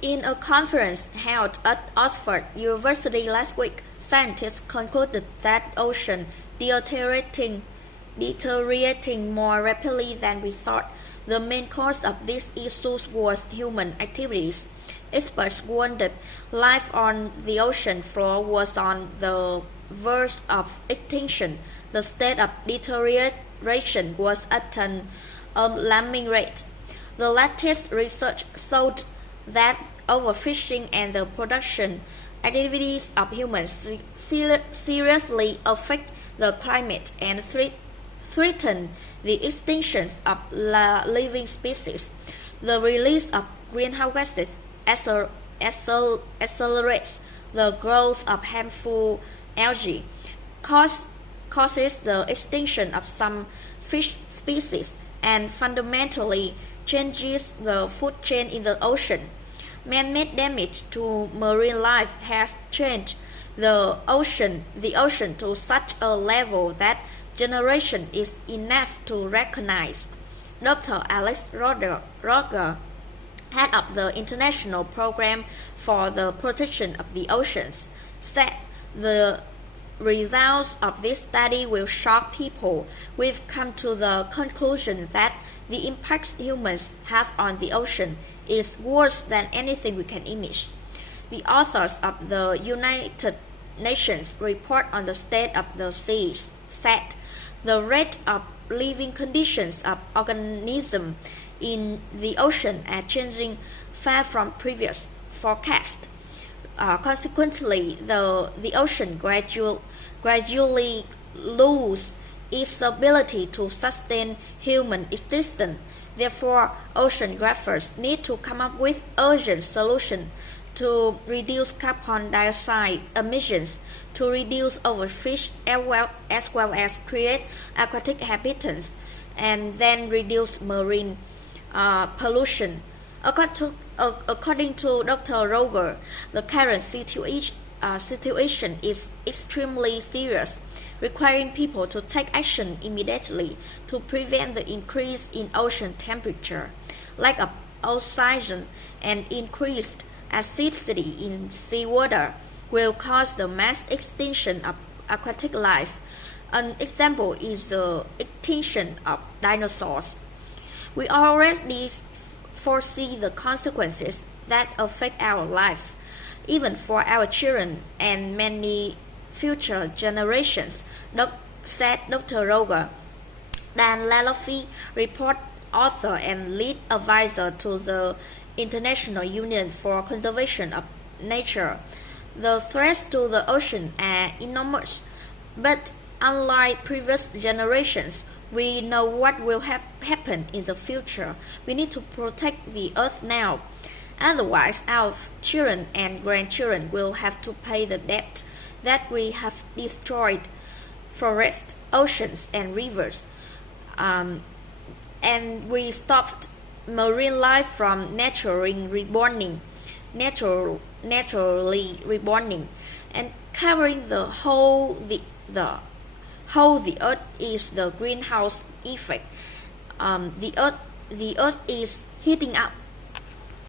In a conference held at Oxford University last week, scientists concluded that ocean deteriorating more rapidly than we thought. The main cause of these issues was human activities. Experts warned that life on the ocean floor was on the verge of extinction. The state of deterioration was at an alarming rate. The latest research showed that overfishing and the production activities of humans seriously affect the climate and threaten the extinction of living species. The release of greenhouse gases accelerates the growth of harmful algae, causes the extinction of some fish species, and fundamentally changes the food chain in the ocean. Man-made damage to marine life has changed the ocean to such a level that generation is enough to recognize. Dr. Alex Roger, head of the International Program for the Protection of the Oceans, said the results of this study will shock people. We've come to the conclusion that the impact humans have on the ocean is worse than anything we can imagine. The authors of the United Nations report on the state of the seas said the rate of living conditions of organisms in the ocean are changing far from previous forecasts. Consequently, the ocean gradually loses its ability to sustain human existence. Therefore, oceanographers need to come up with urgent solutions to reduce carbon dioxide emissions, to reduce overfish as well as create aquatic habitats, and then reduce marine pollution. According to Dr. Roger, the current situation is extremely serious, requiring people to take action immediately to prevent the increase in ocean temperature. Lack of oxygen and increased acidity in seawater will cause the mass extinction of aquatic life. An example is the extinction of dinosaurs. We already foresee the consequences that affect our life, even for our children and many future generations, said Dr. Roger. Dan Lalofie, report author and lead advisor to the International Union for Conservation of Nature. The threats to the ocean are enormous, but unlike previous generations, we know what will happen in the future. We need to protect the earth now. Otherwise, our children and grandchildren will have to pay the debt that we have destroyed forests, oceans, and rivers. And we stopped marine life from naturally reborning, and covering the whole the earth is the greenhouse effect. The earth is heating up